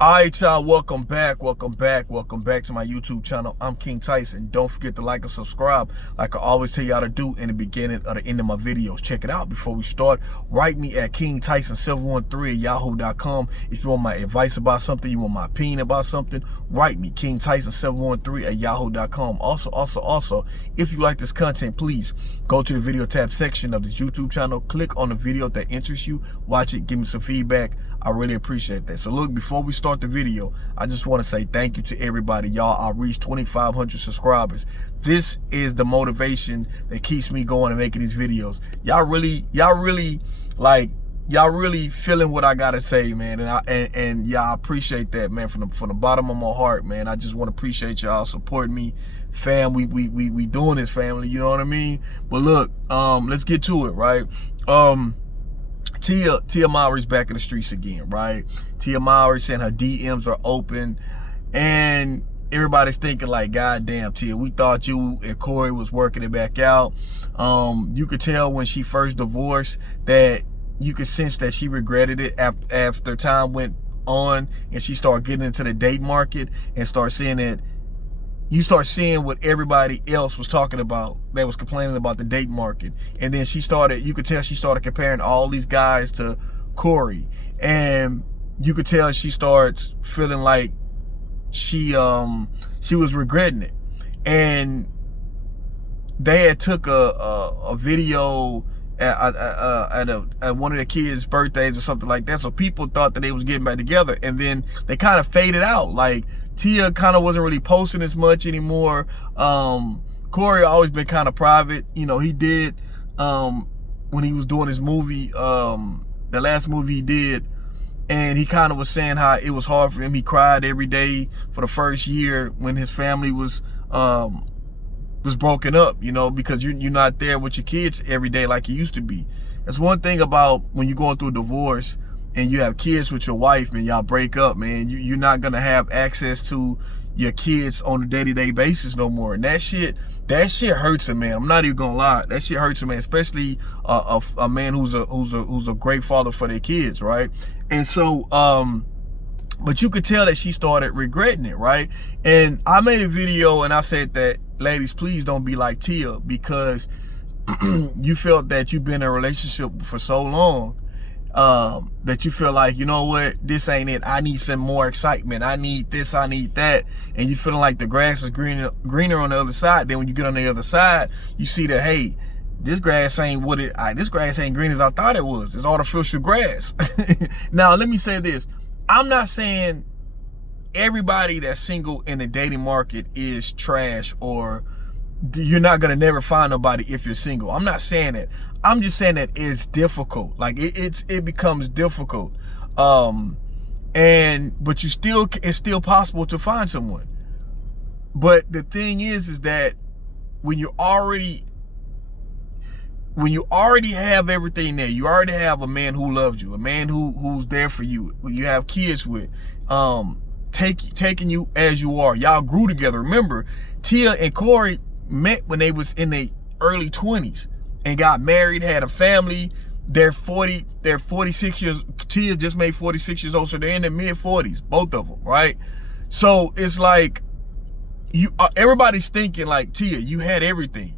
All right, y'all, welcome back to my YouTube channel. I'm King Tyson. Don't forget to like and subscribe like I always tell y'all to do in the beginning or the end of my videos. Check it out. Before we start, write me at KingTyson713@yahoo.com. If you want my advice about something, you want my opinion about something, write me, KingTyson713@yahoo.com. Also, if you like this content, please go to the video tab section of this YouTube channel, click on the video that interests you, watch it, give me some feedback. I really appreciate that. So look, before we start the video, I just want to say thank you to everybody. Y'all, I reached 2,500 subscribers. This is the motivation that keeps me going and making these videos. Y'all really feeling what I gotta say, man. And y'all appreciate that, man, from the bottom of my heart, man. I just want to appreciate y'all supporting me. Fam, we doing this, family, you know what I mean? But look, let's get to it, right? Tia Mowry's back in the streets again, right? Tia Mowry saying her DMs are open, and everybody's thinking like, God damn, Tia, we thought you and Corey was working it back out. You could tell when she first divorced that you could sense that she regretted it after time went on and she started getting into the date market and start seeing that. You start seeing what everybody else was talking about that was complaining about the date market. And then you could tell she started comparing all these guys to Corey. And you could tell she starts feeling like she was regretting it. And they had took a video at one of the kids' birthdays or something like that. So people thought that they was getting back together, and then they kind of faded out. Like Tia kind of wasn't really posting as much anymore. Corey always been kind of private. You know, he did when he was doing his movie, the last movie he did, and he kind of was saying how it was hard for him. He cried every day for the first year when his family was broken up, you know, because you're not there with your kids every day like you used to be. That's one thing about when you're going through a divorce and you have kids with your wife and y'all break up, man. You're not gonna have access to your kids on a day-to-day basis no more. And that shit hurts a man. I'm not even gonna lie. That shit hurts a man, especially a man who's a great father for their kids, right? And so but you could tell that she started regretting it, right? And I made a video and I said that, ladies, please don't be like Tia, because you felt that you've been in a relationship for so long that you feel like, you know what, this ain't it. I need some more excitement. I need this, I need that. And you feeling like the grass is greener on the other side. Then when you get on the other side, you see that, hey, this grass ain't this grass ain't green as I thought it was. It's artificial grass. Now, let me say this. I'm not saying everybody that's single in the dating market is trash or you're not gonna never find nobody if you're single. I'm not saying that. I'm just saying that it's difficult. Like it becomes difficult. But it's still possible to find someone. But the thing is that when you already have everything there, you already have a man who loves you, a man who's there for you, who you have kids with, taking you as you are. Y'all grew together. Remember, Tia and Corey met when they was in their early 20s and got married, had a family. They're 46 years. Tia just made 46 years old, so they're in their mid 40s, both of them, right? So it's like everybody's thinking like, Tia, you had everything.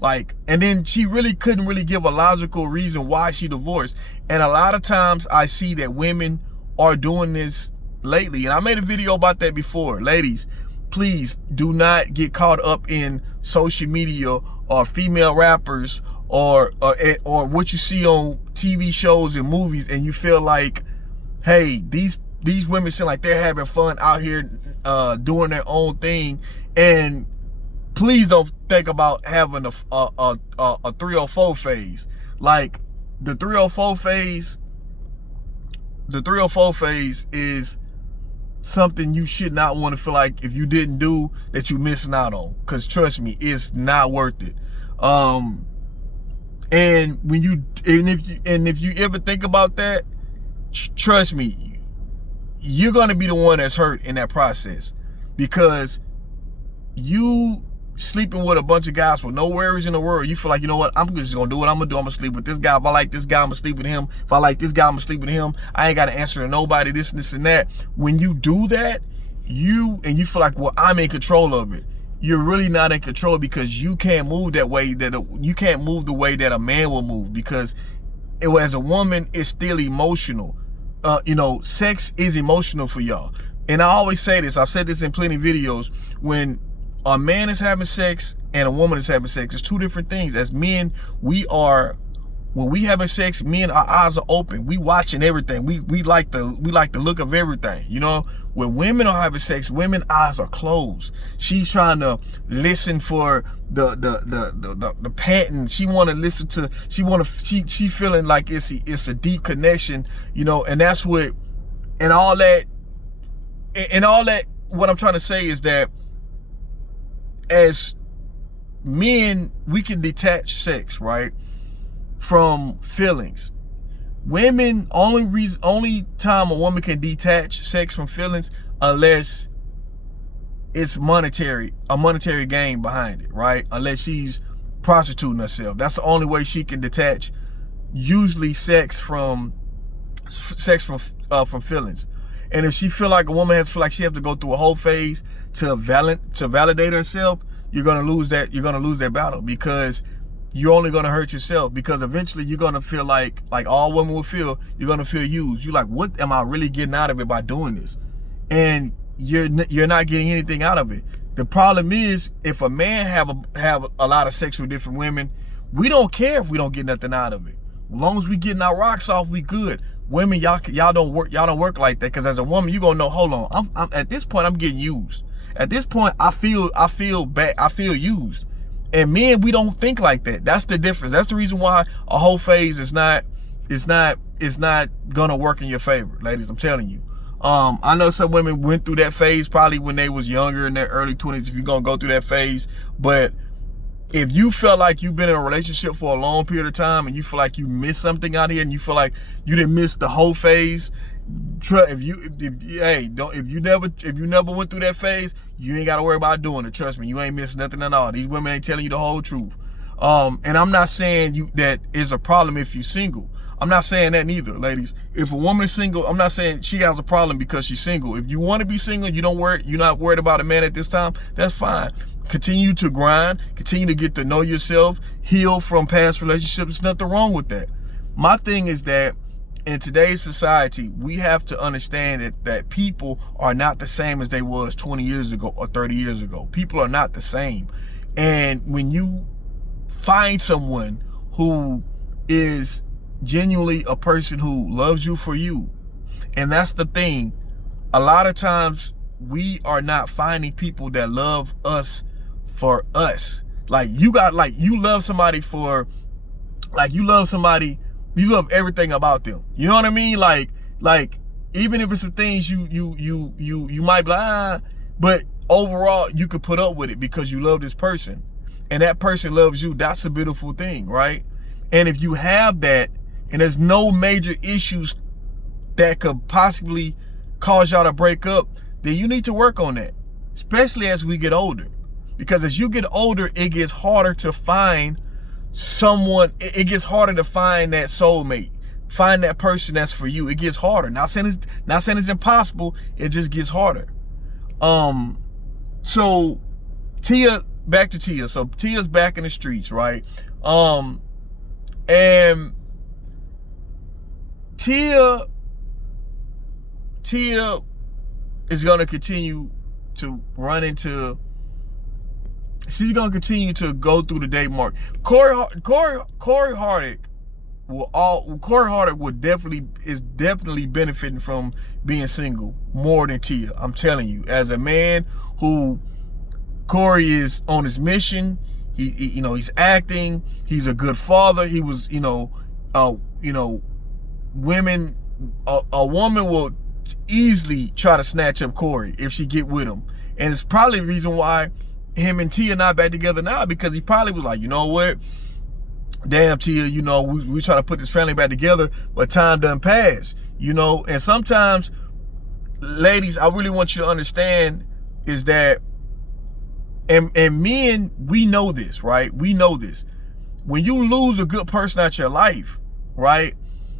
Like, and then she really couldn't give a logical reason why she divorced. And a lot of times I see that women are doing this lately. And I made a video about that before. Ladies, please do not get caught up in social media or female rappers or what you see on TV shows and movies, and you feel like, hey, these women seem like they're having fun out here doing their own thing. And please don't think about having a 304 phase. Like the 304 phase is something you should not want to feel like if you didn't do that you're missing out on. Because trust me, it's not worth it. And if you ever think about that, trust me, you're gonna be the one that's hurt in that process, because you sleeping with a bunch of guys with no worries in the world. You feel like, you know what, I'm just gonna do what I'm gonna do. I'm gonna sleep with this guy. If I like this guy, I'm gonna sleep with him. If I like this guy, I'm gonna sleep with him. I ain't gotta answer to nobody, this and that. When you do that, you feel like, well, I'm in control of it. You're really not in control, because you can't move that way, you can't move the way that a man will move, because as a woman, it's still emotional. Sex is emotional for y'all. And I always say this, I've said this in plenty of videos, when a man is having sex and a woman is having sex, it's two different things. As men, when we having sex, men, our eyes are open. We watching everything. We like the look of everything. When women are having sex, women's eyes are closed. She's trying to listen for the panting. She want to listen to. She feeling like it's a deep connection. And that's what, and all that. What I'm trying to say is that, as men, we can detach sex, right, from feelings. Women, only time a woman can detach sex from feelings, unless it's a monetary gain behind it, right? Unless she's prostituting herself. That's the only way she can detach, usually, sex from feelings. And if she feel like a woman has to feel like she have to go through a whole phase to validate herself, you're gonna lose that battle, because you're only gonna hurt yourself, because eventually you're gonna feel like all women will feel, you're gonna feel used. You're like, what am I really getting out of it by doing this? And you're not getting anything out of it. The problem is, if a man have a lot of sex with different women, we don't care if we don't get nothing out of it. As long as we getting our rocks off, we good. Women, y'all don't work like that, because as a woman, you gonna know, hold on, I'm at this point, I'm getting used. At this point, I feel bad, I feel used. And men, we don't think like that. That's the difference. That's the reason why a whole phase is not gonna work in your favor, ladies. I'm telling you. I know some women went through that phase probably when they was younger, in their early 20s, if you're gonna go through that phase. But if you felt like you've been in a relationship for a long period of time, and you feel like you missed something out here, and you feel like you didn't miss the whole phase, if you never went through that phase, you ain't got to worry about doing it. Trust me, you ain't missing nothing at all. These women ain't telling you the whole truth. And I'm not saying that is a problem if you're single. I'm not saying that neither, ladies. If a woman's single, I'm not saying she has a problem because she's single. If you want to be single, you're not worried about a man at this time, that's fine. Continue to grind, continue to get to know yourself, heal from past relationships. There's nothing wrong with that. My thing is that in today's society, we have to understand that people are not the same as they was 20 years ago or 30 years ago. People are not the same. And when you find someone who is genuinely a person who loves you for you, and that's the thing, a lot of times we are not finding people that love us for us. You love somebody, you love everything about them. You know what I mean? Like even if it's some things you might be but overall you could put up with it because you love this person, and that person loves you. That's a beautiful thing, right? And if you have that, and there's no major issues that could possibly cause y'all to break up, then you need to work on that, especially as we get older. Because as you get older, it gets harder to find someone, it gets harder to find that soulmate, find that person that's for you. It gets harder. Not saying it's impossible, it just gets harder. So back to Tia. So Tia's back in the streets, right? And Tia is gonna continue to she's gonna continue to go through the date mark. Corey Hardwick is definitely benefiting from being single more than Tia. I'm telling you, as a man who Corey is on his mission. He's acting. He's a good father. He was, women. A woman will easily try to snatch up Corey if she get with him, and it's probably the reason why him and Tia not back together now, because he probably was like, you know what, damn Tia, we trying to put this family back together, but time done passed, and sometimes, ladies, I really want you to understand is that And men, we know this, right? We know this. When you lose a good person out your life, right?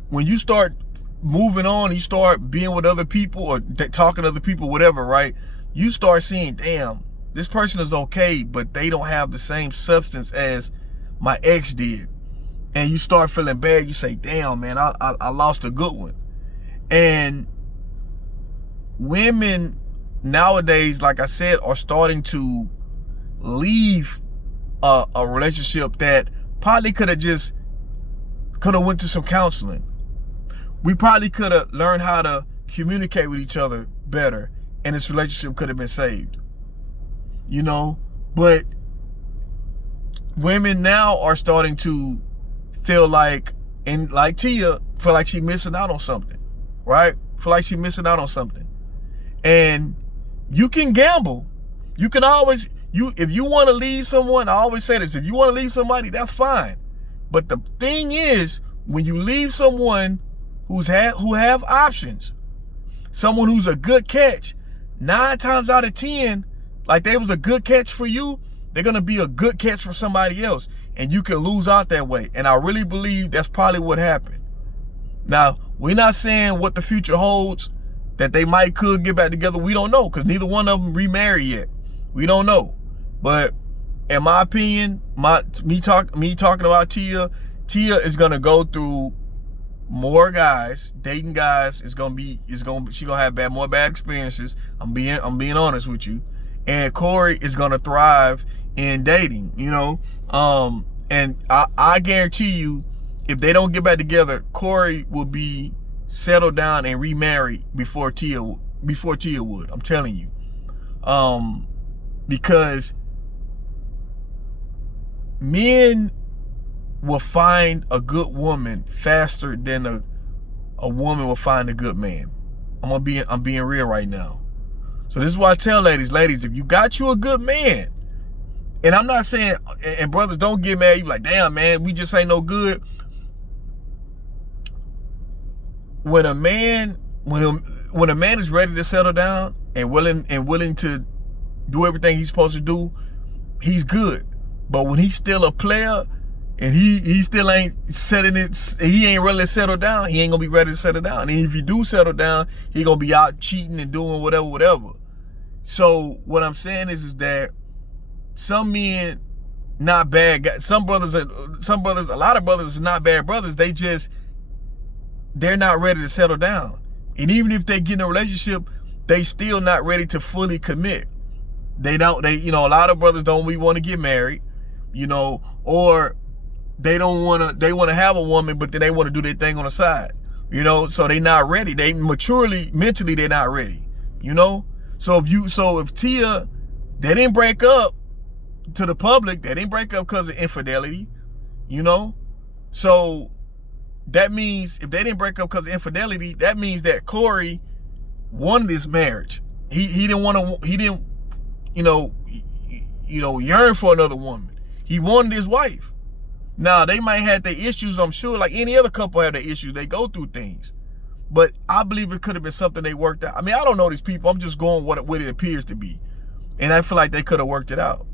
When you start moving on, you start being with other people or talking to other people, whatever, right? You start seeing, damn, this person is okay, but they don't have the same substance as my ex did. And you start feeling bad. You say, damn, man, I lost a good one. And women nowadays, like I said, are starting to leave a relationship that probably could have went to some counseling. We probably could have learned how to communicate with each other better, and this relationship could have been saved. You know, but women now are starting to feel like, and like Tia, feel like she's missing out on something, right? Feel like she's missing out on something. And you can gamble. You can always, if you want to leave someone, I always say this, if you want to leave somebody, that's fine. But the thing is, when you leave someone who have options, someone who's a good catch, 9 times out of 10, like they was a good catch for you, they're going to be a good catch for somebody else. And you can lose out that way. And I really believe that's probably what happened. Now, we're not saying what the future holds, that they could get back together. We don't know, because neither one of them remarried yet. We don't know. But in my opinion, me talking about Tia is gonna go through more guys, dating guys. She's gonna have more bad experiences. I'm being honest with you. And Corey is gonna thrive in dating, you know. And I guarantee you, if they don't get back together, Corey will be settled down and remarried before Tia would. I'm telling you. Because men will find a good woman faster than a woman will find a good man. I'm being real right now. So this is why I tell ladies, if you got you a good man, and I'm not saying, and brothers, don't get mad, you like, damn, man, we just ain't no good. When a man is ready to settle down and willing to do everything he's supposed to do, he's good. But when he's still a player and he still ain't he ain't really settled down, he ain't gonna be ready to settle down. And if he do settle down, he gonna be out cheating and doing whatever. So what I'm saying is that some men, not bad guys, a lot of brothers are not bad brothers. They're not ready to settle down. And even if they get in a relationship, they still not ready to fully commit. A lot of brothers don't really want to get married, you know, or they want to have a woman, but then they want to do their thing on the side, you know, so they not ready. They mentally, they're not ready, you know? So if Tia, they didn't break up to the public, they didn't break up because of infidelity, you know? So that means if they didn't break up because of infidelity, that means that Corey wanted this marriage. He didn't yearn for another woman. He wanted his wife. Now, they might have their issues, I'm sure, like any other couple have their issues. They go through things. But I believe it could have been something they worked out. I mean, I don't know these people. I'm just going what it appears to be. And I feel like they could have worked it out.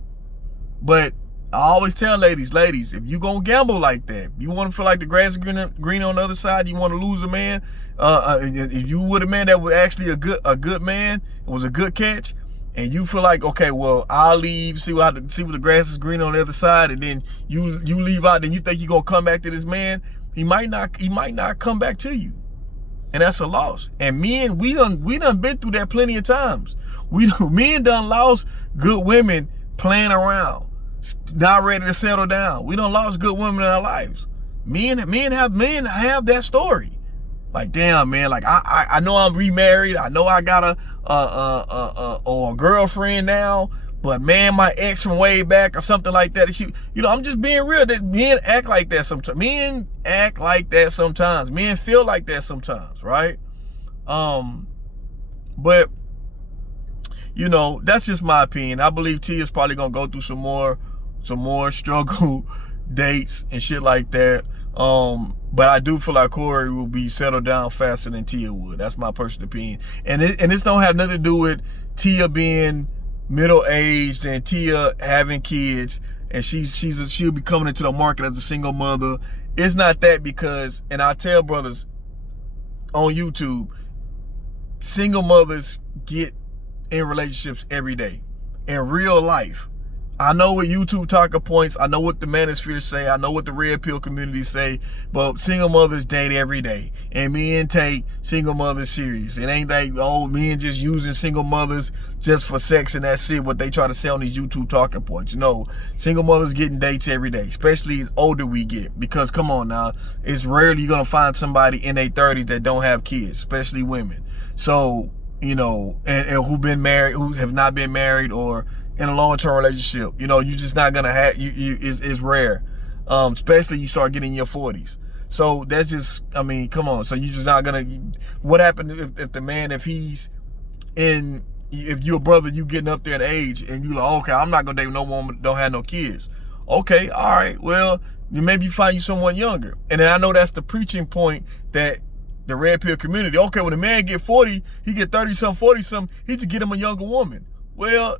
But I always tell ladies, if you gonna gamble like that, you want to feel like the grass is green on the other side, you want to lose a man, if you with a man that was actually a good man, it was a good catch, and you feel like, okay, well, I'll leave, see what the grass is green on the other side, and then you leave out, then you think you're gonna come back to this man, he might not come back to you. And that's a loss. And men, we done been through that plenty of times. Men done lost good women playing around, not ready to settle down. We done lost good women in our lives. Men have that story. Like, damn, man, like I know I'm remarried. I know I got a girlfriend now, but man, my ex from way back or something like that. I'm just being real. That men act like that sometimes. Men feel like that sometimes, right? But that's just my opinion. I believe T is probably gonna go through some more struggle dates and shit like that. But I do feel like Corey will be settled down faster than Tia would. That's my personal opinion. And this don't have nothing to do with Tia being middle-aged and Tia having kids, and she'll be coming into the market as a single mother. It's not that, because, and I tell brothers on YouTube, single mothers get in relationships every day. In real life, I know what YouTube talking points, I know what the manosphere say, I know what the red pill community say, but single mothers date every day, and men take single mothers serious. It ain't like, oh, men just using single mothers just for sex and that's it, what they try to say on these YouTube talking points. No, single mothers getting dates every day, especially as older we get, because come on now, it's rarely you're gonna find somebody in their 30s that don't have kids, especially women. So, you know, and who've been married, who have not been married, or in a long-term relationship. You know, you're just not gonna have, it's rare. Especially you start getting in your 40s. So that's just, I mean, come on. So you just not gonna, what happened if the man, if he's in, if you're a brother, you getting up there in age, and you like, okay, I'm not gonna date no woman, don't have no kids. Okay, all right, well, maybe you find you someone younger. And then I know that's the preaching point that the red pill community, okay, when a man get 40, he get 30-something, 40-something, he just get him a younger woman. Well,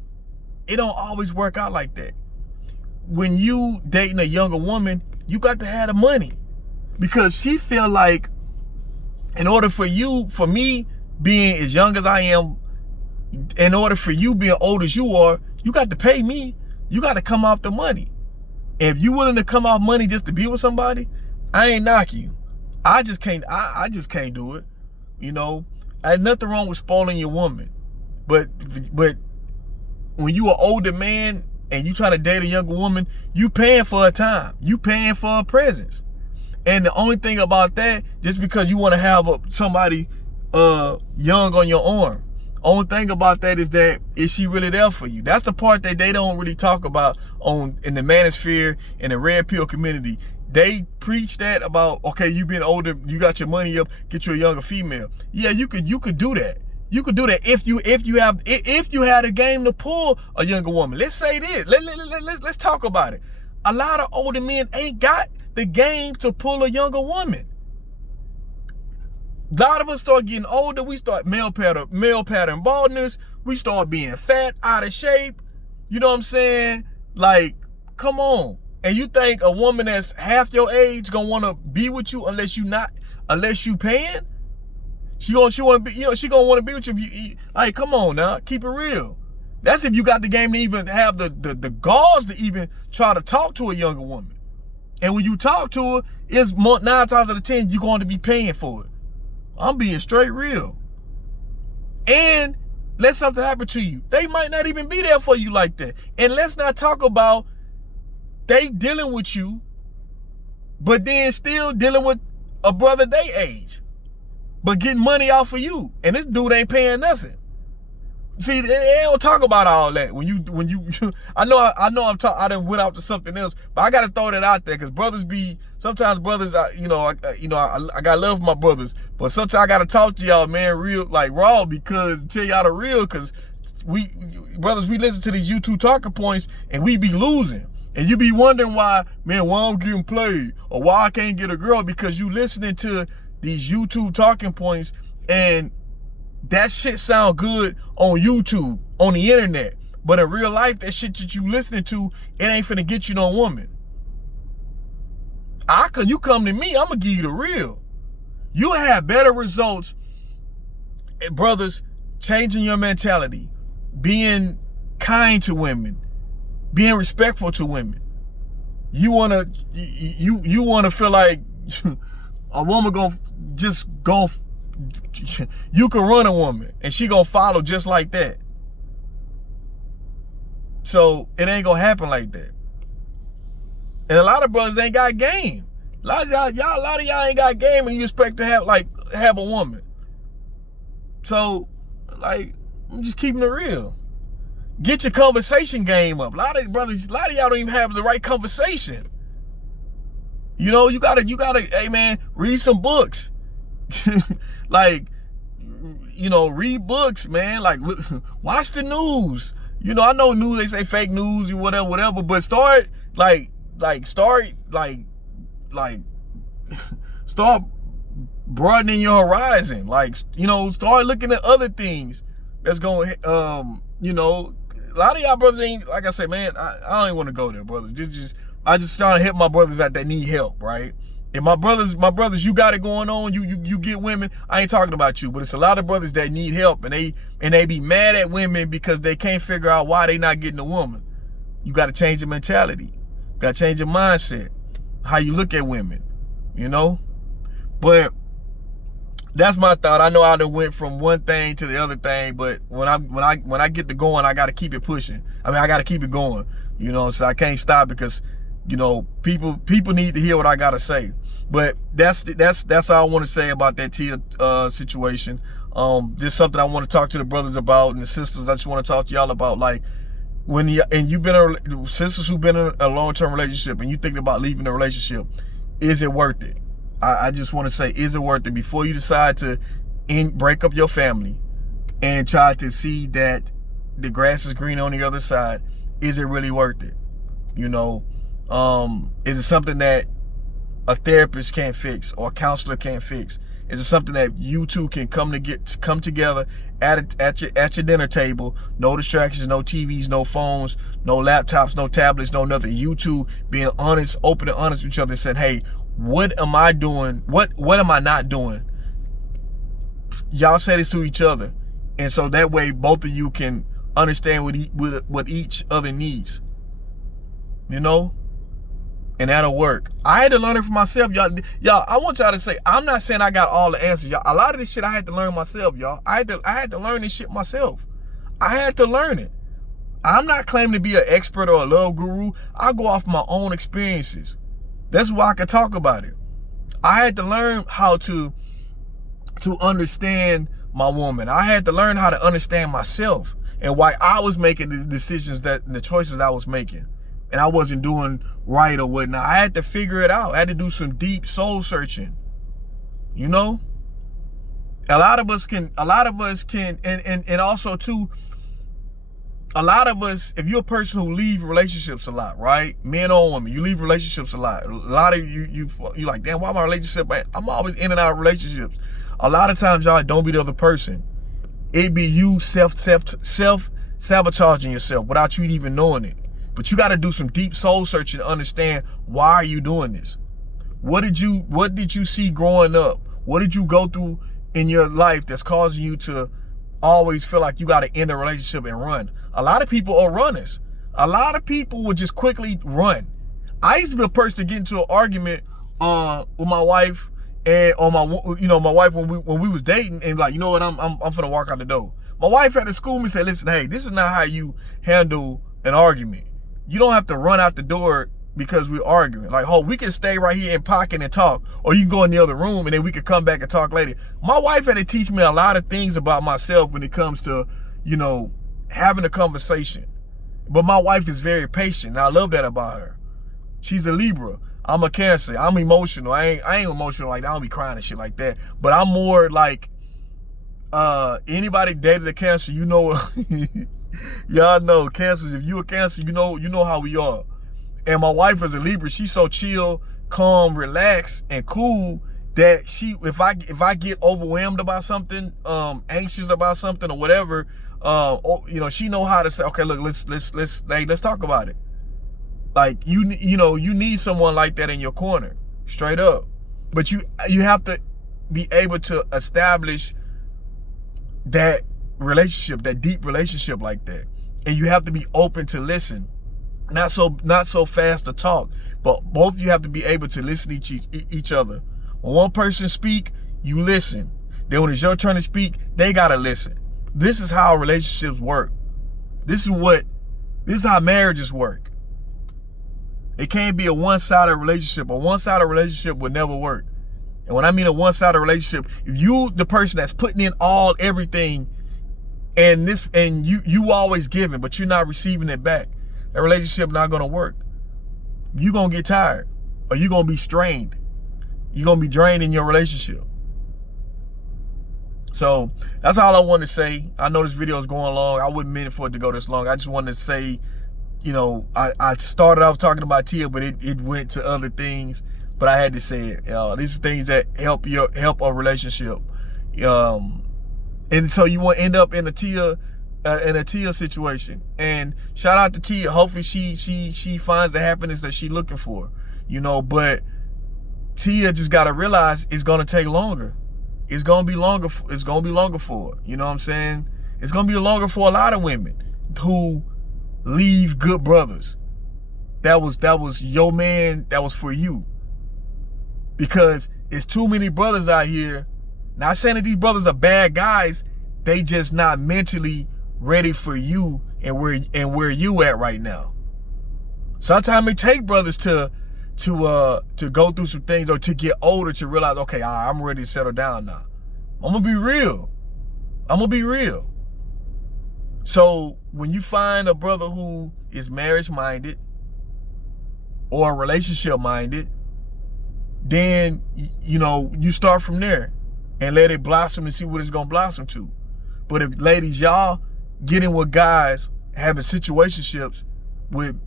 it don't always work out like that. When you dating a younger woman, you got to have the money, because she feel like, in order for me being as young as I am, in order for you being old as you are, you got to pay me. You got to come off the money. And if you willing to come off money just to be with somebody, I ain't knocking you. I just can't do it. You know, I had nothing wrong with spoiling your woman, but when you an older man and you try to date a younger woman, you paying for her time. You paying for her presence. And the only thing about that, just because you want to have somebody young on your arm, only thing about that is she really there for you? That's the part that they don't really talk about in the manosphere and the red pill community. They preach that about, okay, you being older, you got your money up, get you a younger female. Yeah, you could do that. You could do that if you had a game to pull a younger woman. Let's say this. Let's talk about it. A lot of older men ain't got the game to pull a younger woman. A lot of us start getting older. We start male pattern baldness. We start being fat, out of shape. You know what I'm saying? Like, come on. And you think a woman that's half your age gonna want to be with you unless you paying? She gonna be, you know, she gonna want to be with you. Like, come on now, keep it real. That's if you got the game to even have the gauze to even try to talk to a younger woman. And when you talk to her, it's 9 times out of 10 you're going to be paying for it. I'm being straight real. And let something happen to you, they might not even be there for you like that. And let's not talk about they dealing with you, but then still dealing with a brother they age, but getting money off of you, and this dude ain't paying nothing. See, they don't talk about all that. When you, I done went out to something else, but I gotta throw that out there, because sometimes brothers, I got love for my brothers, but sometimes I gotta talk to y'all, man, real, like raw, because tell y'all the real, because we listen to these YouTube talking points and we be losing. And you be wondering why I'm getting played, or why I can't get a girl, because you listening to these YouTube talking points, and that shit sound good on YouTube, on the internet. But in real life, that shit that you listening to, it ain't finna get you no woman. You come to me, I'm gonna give you the real. You'll have better results, brothers, changing your mentality, being kind to women, being respectful to women. You wanna feel like a woman you can run a woman and she gonna follow just like that. So it ain't gonna happen like that. And a lot of brothers ain't got game. A lot of y'all ain't got game, and you expect to have a woman. So, like, I'm just keeping it real. Get your conversation game up. A lot of y'all don't even have the right conversation. You know, you gotta, hey man, read some books. Like, you know, read books, man. Like, look, watch the news. You know, I know news, they say fake news or whatever, but start broadening your horizon. Like, you know, start looking at other things that's going, you know, a lot of y'all brothers ain't, like I said, man, I don't even want to go there, brothers. I just trying to help my brothers out that need help, right? And my brothers, you got it going on. You get women. I ain't talking about you, but it's a lot of brothers that need help, and they be mad at women because they can't figure out why they not getting a woman. You got to change your mentality. You got to change your mindset, how you look at women, you know. But that's my thought. I know I done went from one thing to the other thing, but when I get to going, I got to keep it pushing. I mean, I got to keep it going, you know. So I can't stop because, you know, people need to hear what I got to say. But that's all I want to say about that Tia situation. Just something I want to talk to the brothers about and the sisters. I just want to talk to y'all about, like, you've been sisters who've been in a long-term relationship and you thinking about leaving the relationship, is it worth it? I just want to say, is it worth it? Before you decide to break up your family and try to see that the grass is green on the other side, is it really worth it? You know, is it something that a therapist can't fix or a counselor can't fix? Is it something that you two can come together at your dinner table? No distractions, no TVs, no phones, no laptops, no tablets, no nothing. You two being honest, open and honest with each other and saying, hey, what am I doing? What am I not doing? Y'all say this to each other. And so that way both of you can understand what each other needs. You know? And that'll work. I had to learn it for myself, y'all. I want y'all to say, I'm not saying I got all the answers, y'all. A lot of this shit I had to learn myself, y'all. I had to learn this shit myself. I had to learn it. I'm not claiming to be an expert or a love guru. I go off my own experiences. That's why I can talk about it. I had to learn how to understand my woman. I had to learn how to understand myself and why I was making the decisions the choices I was making. And I wasn't doing right or whatnot. I had to figure it out. I had to do some deep soul searching. You know? A lot of us can, and also too, a lot of us, if you're a person who leave relationships a lot, right? Men or women, you leave relationships a lot. A lot of you like, damn, why my relationship? I'm always in and out of relationships. A lot of times, y'all, don't be the other person. It be you self-sabotaging yourself without you even knowing it. But you got to do some deep soul searching to understand, why are you doing this? What did you see growing up? What did you go through in your life that's causing you to always feel like you got to end a relationship and run? A lot of people are runners. A lot of people would just quickly run. I used to be a person to get into an argument with my wife and my wife when we was dating, and like, you know what, I'm finna walk out the door. My wife had to school me and say, listen, hey, this is not how you handle an argument. You don't have to run out the door because we're arguing. Like, oh, we can stay right here in pocket and talk, or you can go in the other room and then we can come back and talk later. My wife had to teach me a lot of things about myself when it comes to, you know, having a conversation. But my wife is very patient, and I love that about her. She's a Libra. I'm a Cancer. I'm emotional. I ain't emotional like that. I don't be crying and shit like that. But I'm more like, anybody dated a Cancer, you know. Y'all know Cancers. If you a Cancer, you know how we are. And my wife is a Libra. She's so chill, calm, relaxed, and cool that if I get overwhelmed about something, anxious about something or whatever, you know, she know how to say, okay, look, let's talk about it. Like, you need someone like that in your corner, straight up. But you have to be able to establish that relationship, that deep relationship like that. And you have to be open to listen. Not so fast to talk, but both of you have to be able to listen to each other. When one person speak, you listen. Then when it's your turn to speak, they gotta listen. This is how relationships work. This is how marriages work. It can't be a one-sided relationship. A one-sided relationship would never work. And when I mean a one-sided relationship, if you the person that's putting in everything, and you always giving, but you're not receiving it back, that relationship not gonna work. You're gonna get tired, or you're gonna be strained. You're gonna be drained in your relationship. So that's all I wanted to say. I know this video is going long. I wouldn't mean for it to go this long. I just wanted to say, you know, I started off talking about Tia, but it went to other things. But I had to say it. These are things that help a relationship. And so you won't end up in a Tia in a Tia situation. And shout out to Tia. Hopefully she finds the happiness that she's looking for, you know. But Tia just gotta realize it's gonna take longer. It's gonna be longer. It's gonna be longer for her. You know what I'm saying? It's gonna be longer for a lot of women who leave good brothers. That was your man. That was for you. Because it's too many brothers out here. Not saying that these brothers are bad guys. They just not mentally ready for you and where you at right now. Sometimes it take brothers to go through some things or to get older to realize, okay, I'm ready to settle down now. I'm gonna be real. So when you find a brother who is marriage minded or relationship minded, then you know you start from there and let it blossom and see what it's gonna blossom to. But if ladies, y'all getting with guys having situationships with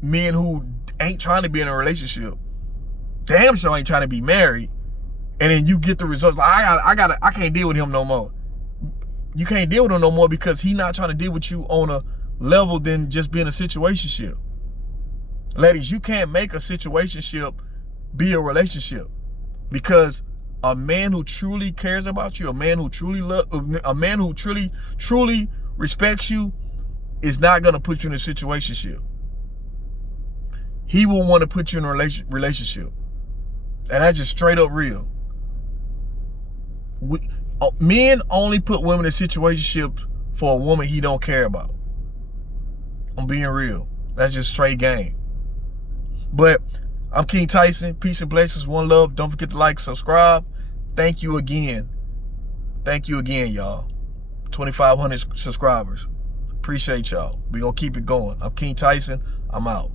men who ain't trying to be in a relationship, damn sure ain't trying to be married, and then you get the results like I can't deal with him no more. You can't deal with him no more because he not trying to deal with you on a level than just being a situationship. Ladies, you can't make a situationship be a relationship, because a man who truly cares about you, a man who truly truly respects you, is not gonna put you in a situationship. He will want to put you in a relationship, and that's just straight up real. Men only put women in situationships for a woman he don't care about. I'm being real. That's just straight game. But I'm King Tyson. Peace and blessings. One love. Don't forget to like, subscribe. Thank you again. Thank you again, y'all. 2,500 subscribers. Appreciate y'all. We gonna keep it going. I'm King Tyson. I'm out.